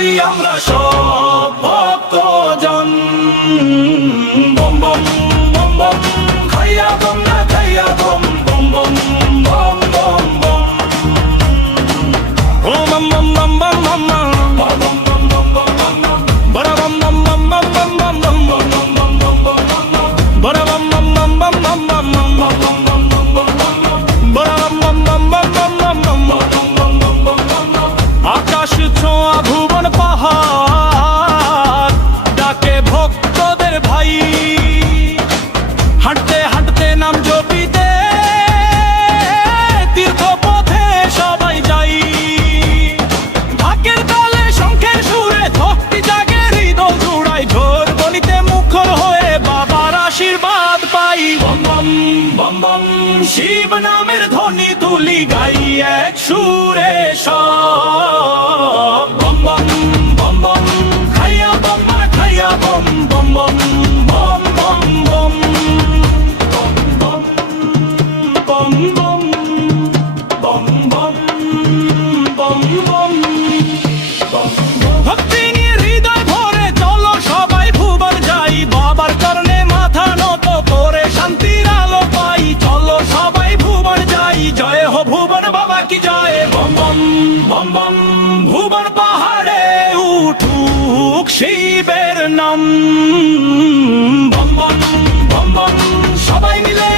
বলি আমরা সব ভক্তজন। বম বম বম বম খাইয়া বম না খাইয়া বম বম বম বম বম বম। ও বম বম বম বম বম বম বম বম বম বম বম বড় বম বম বম বম বম বম বম বম বম বম বম বম বড় বম বম বম বম বম বম বম বম বম বম বম বড় বম বম বম বম বম বম বম বম বম বম। আকাশ ছোঁয়া ভুবন পাহাড় ডাকে ভক্তদের ভাই, হাঁটতে হাঁটতে নাম জপিতে তীর্থ পথে সবাই যাই। ঢাকের তালে শঙ্খের সুরে ভক্তি জাগে হৃদয় জুড়াই, ঝোর গলিতে মুখর হয়ে বাবার আশীর্বাদ পাই। বম বম বম বম শিব নামের ধ্বনি তুলি গাই এক সুরে সব। বম বম বম বম খাইয়া বম না খাইয়া বম বম বম বম বম বম বম বম বম বম বম বম বম। ভক্তি নিয়ে হৃদয় ভরে চলো সবাই ভুবন যাই, বাবার চরণে মাথা নত করে শান্তির আলো পাই। চলো সবাই ভুবন যাই, জয় হো ভুবন বাবা কি জয়। বম বম বম বম ভুবন পাহাড়ে উঠুক শিবের নাম। বম বম বম বম সবাই মিলে